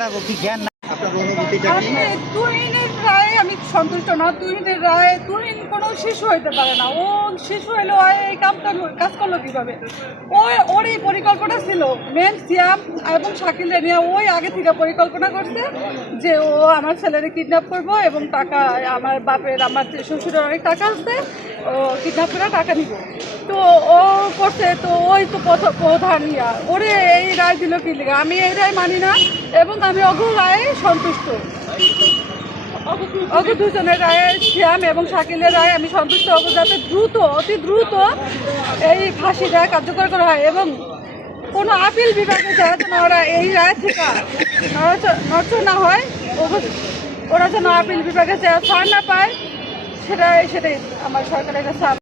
টাকাটা কি জ্ঞান না আপনার অনুভূতিটা কি? তুহিনের রায়ে আমি সন্তুষ্ট না। তুহিনের রায়ে তুহিন কোনো শিশু হইতে পারে না। ও শিশু হইলে ও এই কাজ করলো কিভাবে? ওর এই পরিকল্পনা ছিল মেন সিয়াম এবং শাকিলের নিয়ে। ওই আগে থেকে পরিকল্পনা করছে যে ও আমার ছেলেরে কিডন্যাপ করবো এবং টাকা আমার শ্বশুরের অনেক টাকা আছে, ও কিডন্যাপ করে টাকা নিব। তো ও করছে, তো ওই তো প্রধান ইয়া ওরে এই রায় দিল কি লিগা? আমি এই রায় মানি না এবং আমি অগু রায়ে সন্তুষ্ট। অগু দুজনের রায়ে, শ্যাম এবং শাকিলের রায়ে আমি সন্তুষ্ট। অগু যাতে অতি দ্রুত এই ফাঁসিটা কার্যকর করা হয় এবং কোনো আপিল বিভাগে যায় যেন ওরা এই রায় থেকে নড়চড় না হয়, ওরা যেন আপিল বিভাগে যায় ছাড় না পায়, সেটাই আমার সরকারের কাছে